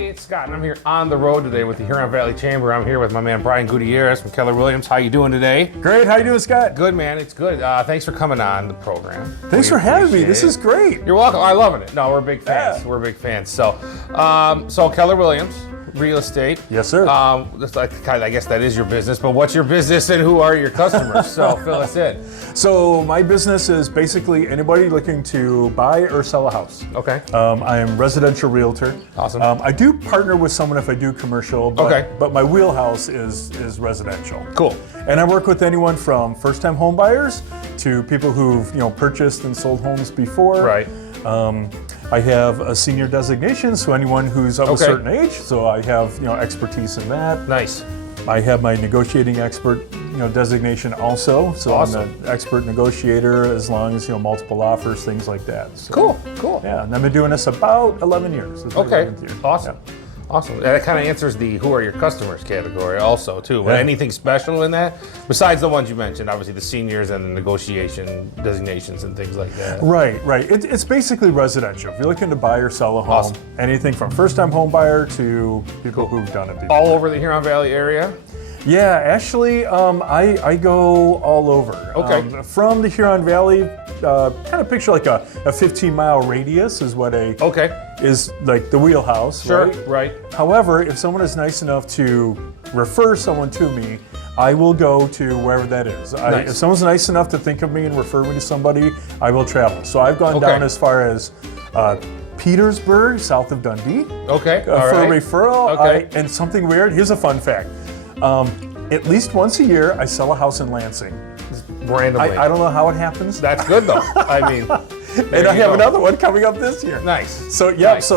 Hey, it's Scott, and I'm here on the road today with the Huron Valley Chamber. I'm here with my man Bryan Gutierrez from Keller Williams. How you doing today? Great. How you doing, Scott? Good, man. It's good. Thanks for coming on the program. Thanks for having me. This is great. You're welcome. I'm loving it. No, we're big fans. Yeah. We're big fans. So Keller Williams, real estate. Yes, sir. That's like, I guess that is your business, but what's your business and who are your customers? So fill us in. So my business is basically anybody looking to buy or sell a house. Okay. I am residential realtor. Awesome. I do partner with someone if I do commercial, but my wheelhouse is residential. Cool. And I work with anyone from first-time home buyers to people who've purchased and sold homes before. Right. I have a senior designation, so anyone who's of a certain age. So I have expertise in that. Nice. I have my negotiating expert designation also. So Awesome. I'm an expert negotiator as long as multiple offers, things like that. So, Cool. Yeah, and I've been doing this about 11 years. This is my Okay. 11th year. Awesome. Yeah. Awesome. That kind of answers the who are your customers category also too. But Yeah. anything special in that besides the ones you mentioned, obviously the seniors and the negotiation designations and things like that. Right. It's basically residential. If you're looking to buy or sell a home, Awesome. anything from first-time home buyer to people who've done it before. All over the Huron Valley area? Yeah, actually, I go all over. Okay. From the Huron Valley, kind of picture like a 15-mile radius is what is like the wheelhouse. Sure. Right. However, if someone is nice enough to refer someone to me, I will go to wherever that is. Nice. If someone's nice enough to think of me and refer me to somebody, I will travel. So I've gone down as far as Petersburg, south of Dundee. Okay. For a referral. Okay. And something weird, here's a fun fact. At least once a year, I sell a house in Lansing. Randomly. I don't know how it happens. That's good though. I mean, And I have another one coming up this year. Nice. So yeah, Nice.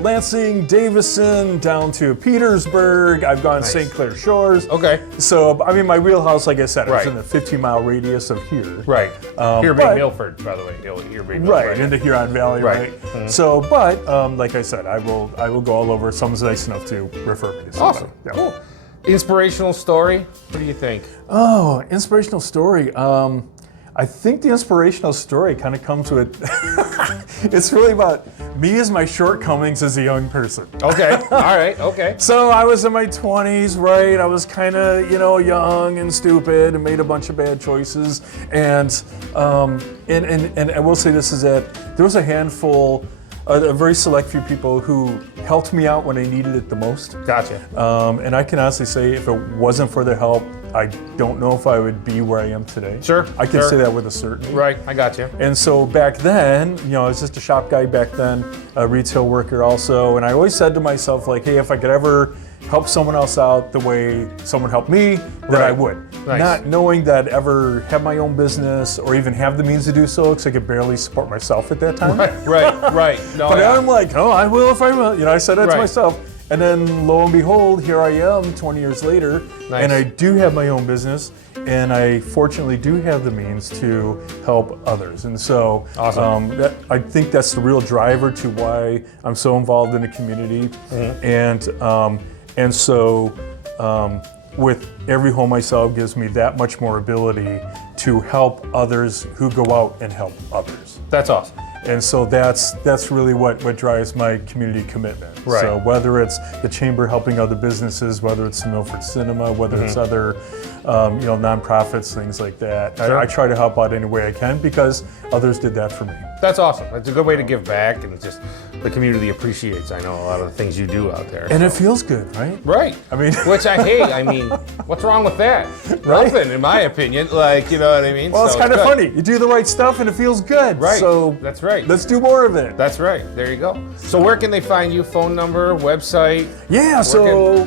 Lansing, Davison, down to Petersburg. I've gone St. Clair Shores. Okay. So I mean, my wheelhouse, like I said, Right. is in the 15-mile radius of here. Right. Here being but- Milford, by the way. Here being Milford. Right, in the Huron Valley, Right. right? Mhm. So, but like I said, I will go all over. Someone's nice enough to refer me to somebody. Awesome. Yeah. Cool. Inspirational story? What do you think? Oh, inspirational story. I think the inspirational story kind of comes with, it's really about me as my shortcomings as a young person. Okay. All right. Okay. So I was in my 20s, right? I was kind of, young and stupid and made a bunch of bad choices. And I will say this is that there was a handful, a very select few people who helped me out when I needed it the most. Gotcha. And I can honestly say if it wasn't for their help, I don't know if I would be where I am today. Sure. I can sure. say that with a certainty. Right. I got you. And so back then, I was just a shop guy back then, a retail worker also. And I always said to myself, like, hey, if I could ever help someone else out the way someone helped me, then I would. Nice. Not knowing that I'd ever have my own business or even have the means to do so, because I could barely support myself at that time. Right. No, But yeah. I'm like, oh, I will if I will. I said that to Right. myself. And then lo and behold, here I am 20 years later, Nice. and I do have my own business, and I fortunately do have the means to help others. And so Awesome. I think that's the real driver to why I'm so involved in the community. Mm-hmm. And so with every home I sell gives me that much more ability to help others who go out and help others. That's awesome. And so that's really what drives my community commitment. Right. So whether it's the chamber helping other businesses, whether it's the Milford Cinema, whether it's other nonprofits, things like that, Sure. I try to help out any way I can because others did that for me. That's awesome. It's a good way to give back, and it's just the community appreciates, I know, a lot of the things you do out there. And it feels good, right? Right. I mean, Which I hate. I mean, what's wrong with that? Right? Nothing, in my opinion. Like, you know what I mean? well, it's So kind of good. funny. You do the right stuff and it feels good. Right. So That's right. let's do more of it. That's right. There you go. So where can they find you? Phone number, website? So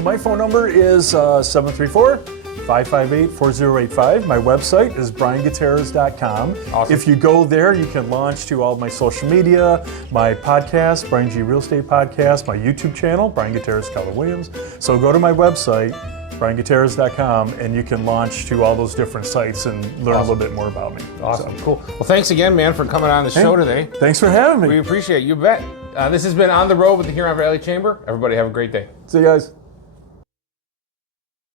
my phone number is 734-558-4085. My website is BryanGutierrez.com. Awesome. If you go there, you can launch to all my social media, my podcast, Bryan G Real Estate Podcast, my YouTube channel, Bryan Gutierrez Keller Williams. So go to my website, BryanGutierrez.com, and you can launch to all those different sites and learn a little bit more about me. Awesome. So, Cool. Well, thanks again, man, for coming on the show today. Thanks for having me. We appreciate it. You bet. This has been On the Road with the Huron Valley Chamber. Everybody have a great day. See you guys.